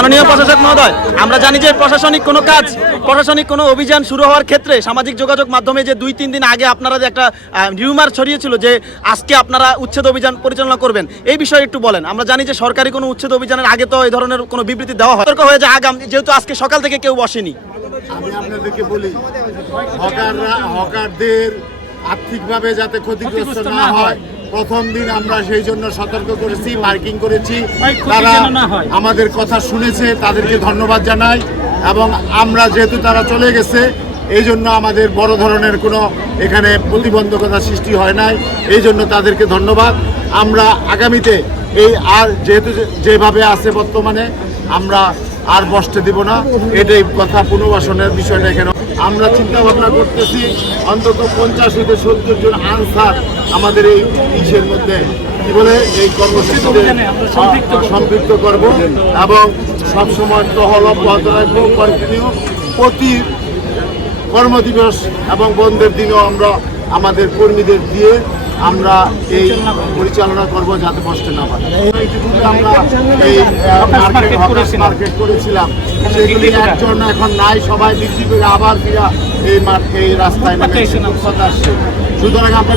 মাননীয় প্রশাসক মহোদয়, আমরা জানি যে প্রশাসনিক কোনো অভিযান শুরু হওয়ার ক্ষেত্রে সামাজিক যোগাযোগ মাধ্যমে যে 2-3 দিন আগে আপনারা যে একটা রিউমার ছড়িয়েছিল যে আজকে আপনারা উচ্ছেদ অভিযান পরিচালনা করবেন, এই বিষয়ে একটু বলেন। আমরা জানি যে সরকারি কোনো উচ্ছেদ অভিযানের আগে তো এই ধরনের কোনো বিবৃতি দেওয়া হয়, সতর্ক হয়ে যায় আগাম, যেহেতু আজকে সকাল থেকে কেউ বসেনি। আমি আপনাদেরকে বলি, হকারদের আর্থিকভাবে যাতে ক্ষতিগ্রস্ত না হয়, প্রথম দিন আমরা সেই জন্য সতর্ক করেছি, মার্কিং করেছি। তারা আমাদের কথা শুনেছে, তাদেরকে ধন্যবাদ জানাই। এবং আমরা যেহেতু তারা চলে গেছে, এই জন্য আমাদের বড় ধরনের কোনো এখানে প্রতিবন্ধকতা সৃষ্টি হয় নাই, এই জন্য তাদেরকে ধন্যবাদ। আমরা আগামীতে এই আর যেহেতু যেভাবে আছে বর্তমানে, আমরা আর বসতে দিব না, এটাই কথা। পুনর্বাসনের বিষয়টা এখানে আমরা চিন্তা ভাবনা করতেছি অন্তত 50 থেকে 70 জন আনসার আমাদের এই ইসের মধ্যে কি বলে এই কর্মসূচিতে সম্পৃক্ত করব এবং সবসময় টহল অব্যাহত রাখবো, কন্টিনিউ। প্রতি কর্মদিবস এবং বন্ধের দিনও আমরা আমাদের কর্মীদের দিয়ে আমরা এই পরিচালনা করব যাতে বসতে না পারে। আমরা এই মার্কেট করেছিলাম, সেগুলি একজন এখন নাই, সবাই বিক্রি করে আবার ফিরা এই রাস্তায় নামে। সুতরাং আমরা